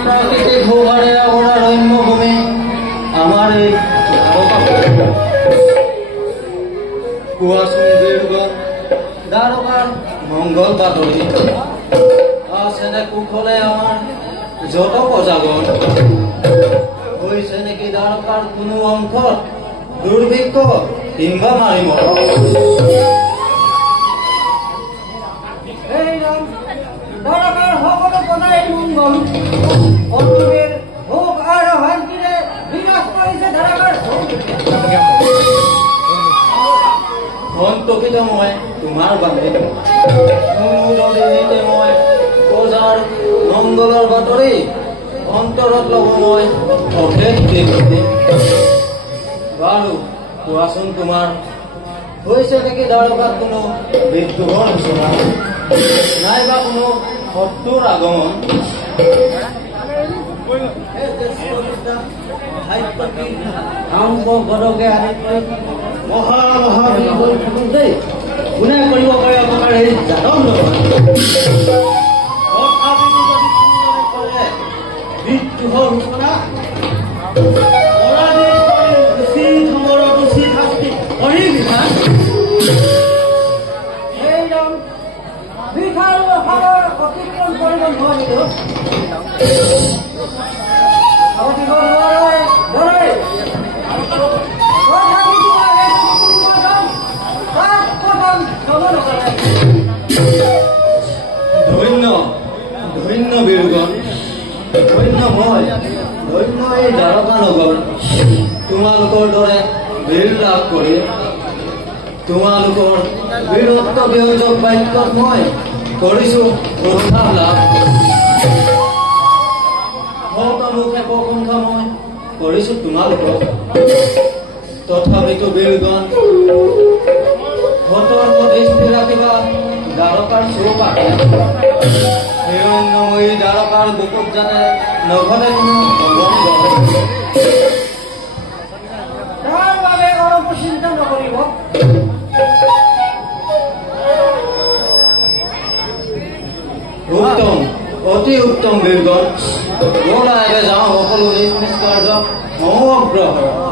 प्राकृतिक भूभारे आगोरा रम्य भूमि आमार এই কুয়াশন বীৰগণ দ্বাৰকাৰ মঙ্গল বাতৰি আছেনে কুশলে আমাৰ যত প্ৰজাগণ হৈছে নেকি দ্বাৰকাৰ কোনো অংশত দুৰ্ভিক্ষ কিংবা মাৰিম দ্বাৰকাৰ সকল প্ৰজাই মঙ্গল অৰ্জুনেৰ ভোগ আৰ শান্তিৰে বিনাশ কৰেছে দ্বাৰকাৰ সন্তোষিত মই তোমাৰ বাবে যদি মই প্ৰজাৰ মংগলৰ বাতৰি অন্তৰত ল'ব মই অশেষ তৃপ্তি বাৰু কোৱাচোন তোমাৰ হৈছে নেকি দ্বাৰকাত কোনো বিদ্ৰোহৰ সূচনা নাইবা কোনো শত্ৰুৰ আগমন মহা দেই কোনে কৰিব পাৰে আপোনাৰ এই যাদৱ বিদ্ৰোহৰ সূচনা অতিক্ৰম কৰবেন ধন্য ধন্য বীৰগণ ধন্য মই ধন্য এই দ্বাৰকা নগৰ তোমালোকৰ দৰে বীৰ লাভ কৰি তোমালোকৰ বীৰত্ব বিয়োজক বাক্যত মই কৰিছো শ্ৰদ্ধা লাভ মুখে প্ৰশংসা মই কৰিছো তোমালোকক তথাপিতো বীৰগণ সতৰ্ক দৃষ্টি ৰাখিবা দ্বাৰকাৰ চৌপাশে হিৰণ্যময়ী দ্বাৰকাৰ বুকুত যাতে নঘটে কোনো অমংগল তাৰ বাবে অলপ চিন্তা নকৰিব উত্তম অতি উত্তম বীৰগণ ব'লা এবে যাওঁ সকলো নিজ নিজ কাৰ্য ময়ো অগ্ৰসৰ